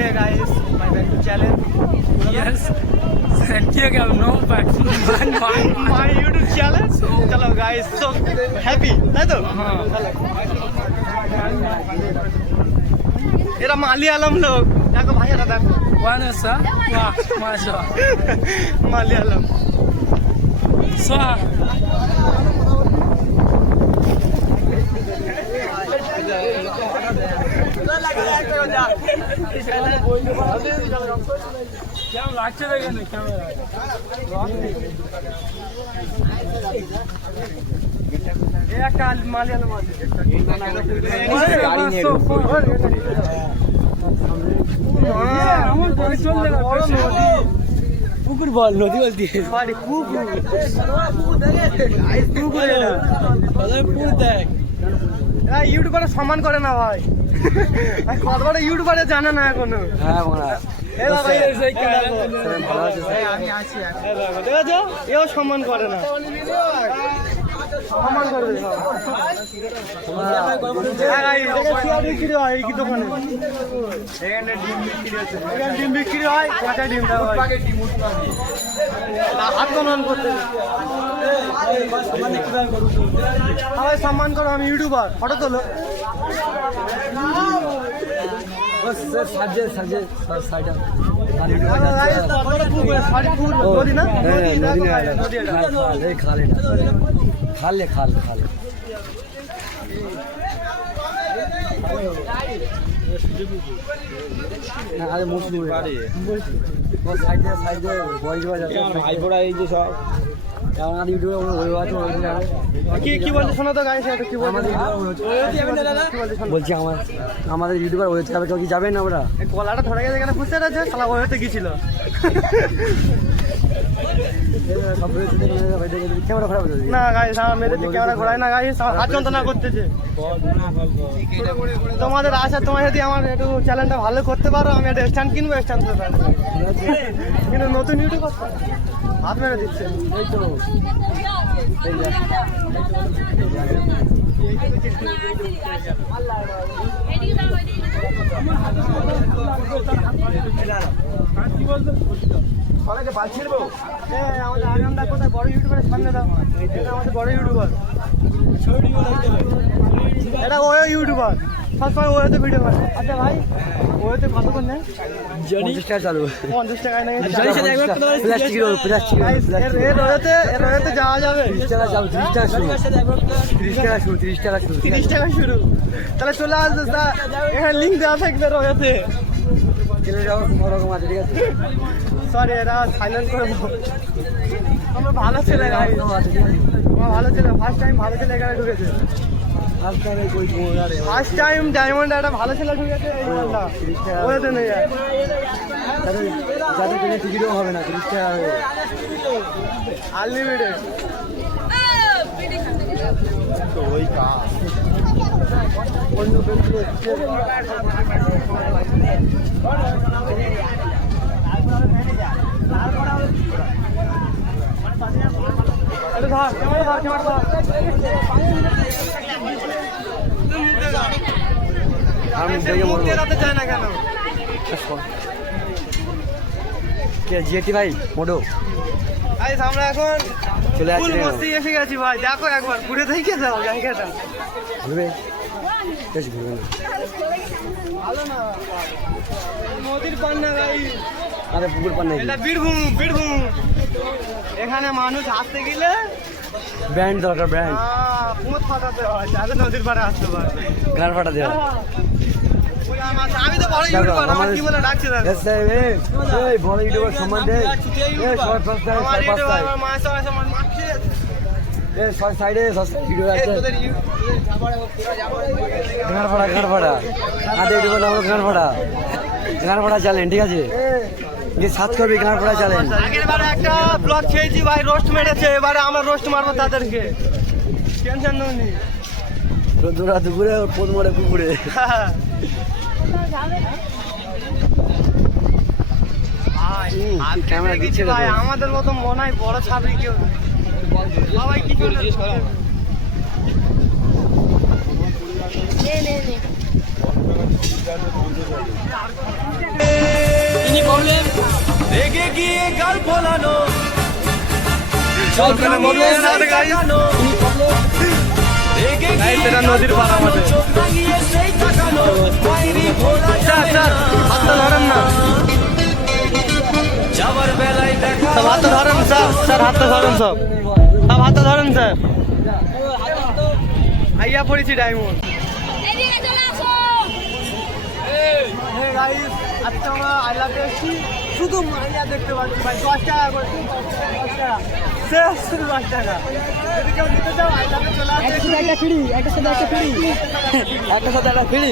Hey guys, my back to challenge. Yes. Thank you. No back. My YouTube challenge. Chalo guys, so happy. তাই তো? এরা মালিয়ালাম লোক। দেখো ভাইয়ারা দেখো। One is sir. Wow, masha. Malayalam. So. কেমন লাগছে এখানে ক্যামেরা একটা মালিয়ালাম আছে পুকুর বল নদী বলতি পুকুর দেখ ইউটিউবারে সম্মান করে না ভাই কতবার ইউটিউবারে জানে না এখনো হ্যাঁ এও সম্মান করে না সম্মান করবে বিক্রি হয় এই কি দোকানে ডিম বিক্রি হয় কাঁচা ডিম দেওয়া হয় হাত কনন করতে সবাই সম্মান করো আমি ইউটিউবার ফটো তোলো খালে আরে মুসলিম ভাইপোড়া এই যে সব কি বলছে শোনো তো গাইছে কি বলছি আমাদের ইউটিউবার হয়েছে কেউ কি যাবেন আমরা গলাটা ধরে গেছে এখানে বুঝতে পারছে শালা ও হতে গেছিল না গাইস আমার মেয়েদের ক্যামেরা ঘোরায় না গাইস হাত যন্ত্রণা করতেছে তোমাদের আশা তোমার যদি আমার একটু চ্যানেলটা ভালো করতে পারো আমি একটা স্ট্যান্ড কিনবো স্ট্যান্ড কিন্তু নতুন ইউটিউব হাত মেরে দিচ্ছে এই তো আমাদের আগামটা কোথায় বড় ইউটিউবারের সামনে দাও এটা আমাদের বড় ইউটিউবার এটা ও ইউটিউবার সবসময় ওতে ভিডিও করে আচ্ছা ভাই ওতে কত করে নেন 50 টাকা চালু 50 টাকায় নেই প্লাস্টিকের এর ওতে যাওয়া যাবে 30 টাকা যাও 30 টাকা শুরু 30 টাকা শুরু তাহলে চলে আসবে এখানে লিঙ্ক দেওয়া থাকবে এর ওতে চলে যাও কোনো রকম আছে ঠিক আছে সরি এটা সাইলেন্ট করে দাও আমরা ভালো ছেলে ভালো ছেলে ফার্স্ট টাইম ভালো ছেলে এখানে ঢুকেছে ফার্স্ট টাইম ডায়মন্ড একটা ভালো ছেলে ঢুকেছে ওতে নেই যাদের জন্য টিকিটও হবে না 30 টাকা আনলিমিটেড ওই কাজ অন্য আমি দেখে বলবো চায় না কেন কে জিএটি ভাই মোডো আমরা এখন চলে আসছি বস্তি এসে গেছি ভাই দেখো একবার ঘুরে দেখে যাও জায়গাটা ঘুরবে বেশ ঘুরবে না ভালো না নদীর পান্না গাই আরে পুকুর পান নাই এটা বীরভূম এখানে মানুষ আসতে গেলে ব্র্যান্ড দরকার ব্র্যান্ড পুঁত ফাটাতে হয় যাতে নদীর পাড়ে আসতে পারে গান ফাটা দেওয়া আমি তো বড় ইউটিউবার আমার কি বলে ডাকছে এই বড় ইউটিউবার সম্মান দে এই শর্ট আমার মাছ মারছে এই সাইডে ভিডিও আছে গান ফাটা আদে ইউটিউবার নাম গান ফাটা চ্যালেঞ্জ ঠিক আছে সাত করবি গান ফাটা চ্যালেঞ্জ আগের বারে একটা ব্লগ খেয়েছি ভাই রোস্ট মেরেছে এবারে আমরা রোস্ট মারবো তাদেরকে টেনশন নেই রোদুরা দুপুরে পোদ মারে পুকুরে ক্যামেরা দিচ্ছে ভাই আমাদের মতো মনে হয় বড় ছাবি কেউ সবাই কিছু নে রেগে গিয়ে গাল ফোলানো ওখানে মোটর সাথে গাইস রেগে গাইস এটা নদীর পাড় আমাদের চোখ রাঙিয়ে সেই তাকানো বাইরে ভোলা স্যার স্যার হাতটা ধরেন না যাবার বেলায় দেখা সব হাতটা ধরেন স্যার স্যার হাতটা ধরেন সব হাতটা ধরেন স্যার আইয়া পড়েছি ডায়মন্ড এদিকে চলে আসো গাইস আজকে আমরা আইলাতে এসেছি শুধু মাইয়া দেখতে পাচ্ছি ভাই 10 টাকা করে 10 টাকা শেষ শুধু 10 টাকা যদি কেউ নিতে চাও আইলাতে চলে আসে একটা ফ্রি একটা সাথে একটা ফ্রি